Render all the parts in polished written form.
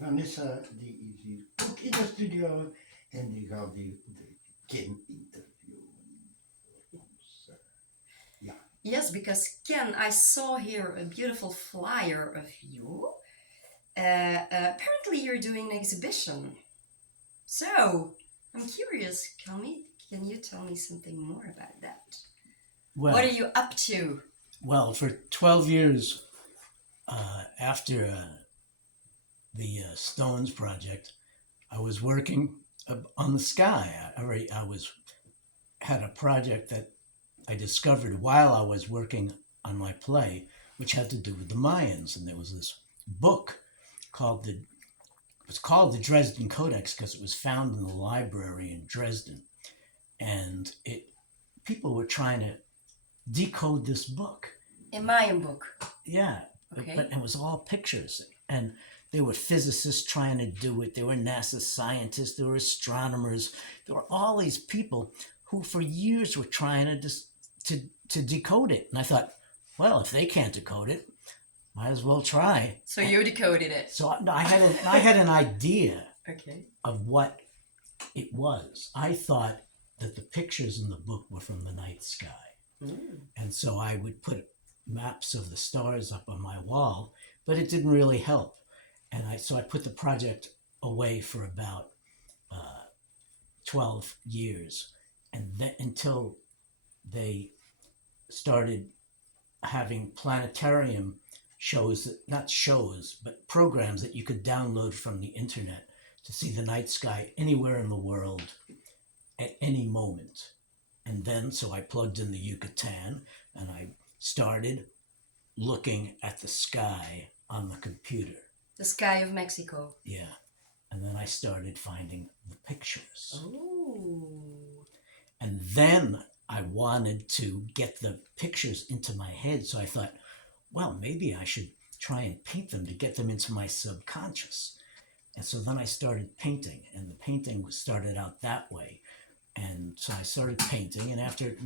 Vanessa die is hier ook in de studio en die gaat hier de Ken interviewen voor ons. Ja. Yes, because Ken, I saw here a beautiful flyer of you. Apparently you're doing an exhibition. So, I'm curious, can you tell me something more about that? Well, what are you up to? Well, for 12 years after the Stones project, I was working on the sky. I had a project that I discovered while I was working on my play, which had to do with the Mayans. And there was this book called the Dresden Codex because it was found in the library in Dresden. And people were trying to decode this book. A Mayan book. Yeah, okay. But it was all pictures. And there were physicists trying to do it. There were NASA scientists. There were astronomers. There were all these people who for years were trying to decode it. And I thought, well, if they can't decode it, might as well try. So you decoded it. So I had an idea okay. of what it was. I thought that the pictures in the book were from the night sky. Mm. And so I would put maps of the stars up on my wall, but it didn't really help. And so I put the project away for about 12 years, and then until they started having planetarium shows, not shows, but programs that you could download from the internet to see the night sky anywhere in the world at any moment. And then, so I plugged in the Yucatan and I started looking at the sky on the computer. The sky of Mexico. Yeah. And then I started finding the pictures. Oh. And then I wanted to get the pictures into my head. So I thought, well, maybe I should try and paint them to get them into my subconscious. And so then I started painting, and the painting started out that way. And so I started painting, and after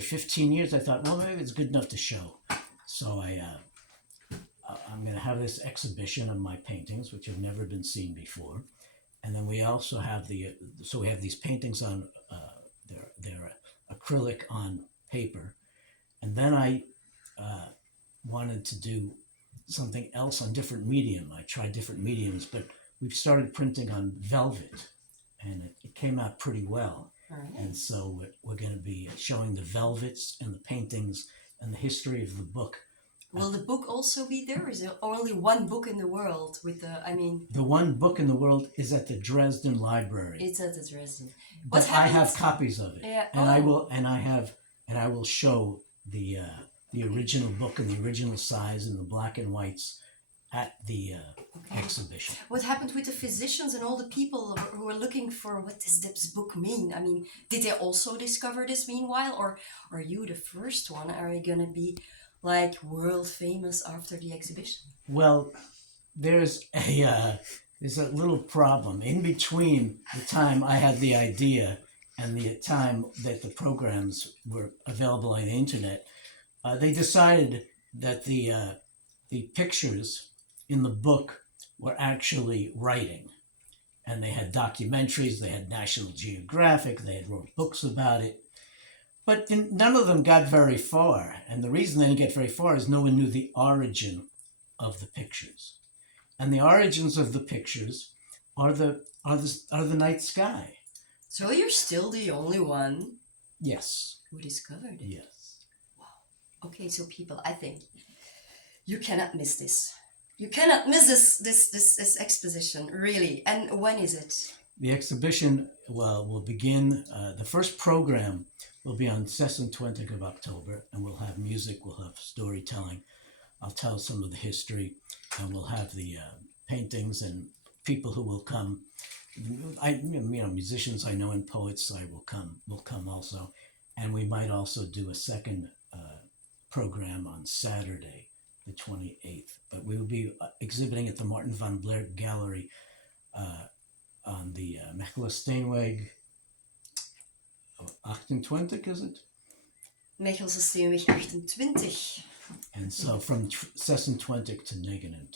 15 years, I thought, well, maybe it's good enough to show. So I'm going to have this exhibition of my paintings, which have never been seen before. And then we also have we have these paintings on, they're acrylic on paper. And then I wanted to do something else on different medium. I tried different mediums, but we've started printing on velvet, and it came out pretty well. Right. And so we're going to be showing the velvets and the paintings and the history of the book. Will the book also be there? Is there only one book in the world with the one book in the world is at the Dresden Library. It's at the Dresden. But I have copies of it. Yeah. And I will show the original book in the original size in the black and whites at the exhibition. What happened with the physicians and all the people who were looking for what does this book mean? I mean, did they also discover this meanwhile, or are you the first one? Are you gonna be like world famous after the exhibition? Well, there's a little problem in between the time I had the idea and the time that the programs were available on the internet. They decided that the pictures in the book were actually writing, and they had documentaries, they had National Geographic, they had wrote books about it, but none of them got very far. And the reason they didn't get very far is no one knew the origin of the pictures, and the origins of the pictures are the night sky. So you're still the only one. Yes. Who discovered it? Yes. Wow. Okay, so people, I think you cannot miss this. You cannot miss this exposition, really. And when is it? The exhibition will begin, the first program will be on 26th of October, and we'll have music, we'll have storytelling. I'll tell some of the history, and we'll have the paintings and people who will come. Musicians I know and poets will come also. And we might also do a second program on Saturday, the 28th. But we will be exhibiting at the Martin Van Blerk Gallery on the Mechelen Steenweg 28, is it? Mechelse Steenweg 28. And so from 26 to 29.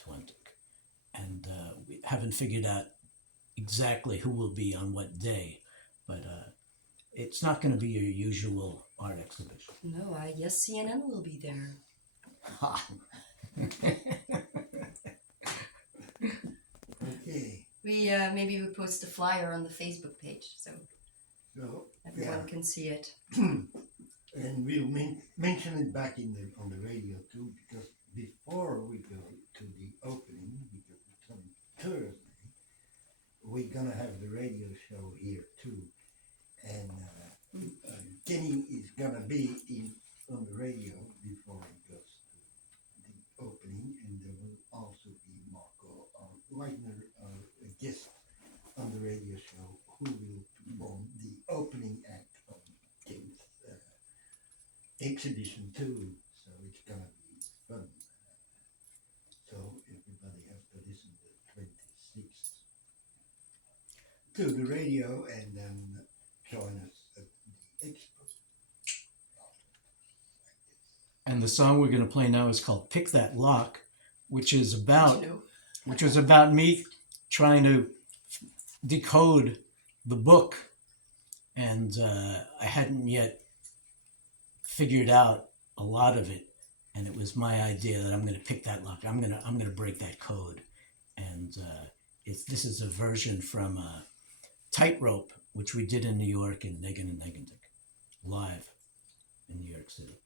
and we haven't figured out exactly who will be on what day, but it's not going to be your usual art exhibition. No, I guess CNN will be there. Ha! Okay. We maybe we post a flyer on the Facebook page so So everyone can see it. and we'll mention it back on the radio too, because before we go to the opening, because it's on Thursday, we're gonna have the radio show here too, and Kenny is gonna be on the radio before he goes to the opening, and there will also be Marco Wagner, a guest on the radio show, who will perform the opening act of Kenny's exhibition too. So it's gonna be fun. So everybody has to listen the 26th to the radio and then join us at the Expo. And the song we're going to play now is called "Pick That Lock," which is about You know. which was about me trying to decode the book, and I hadn't yet figured out a lot of it, and it was my idea that I'm going to pick that lock. I'm going to break that code, and this is a version from Tightrope, which we did in New York in Negan and Negandick, live in New York City.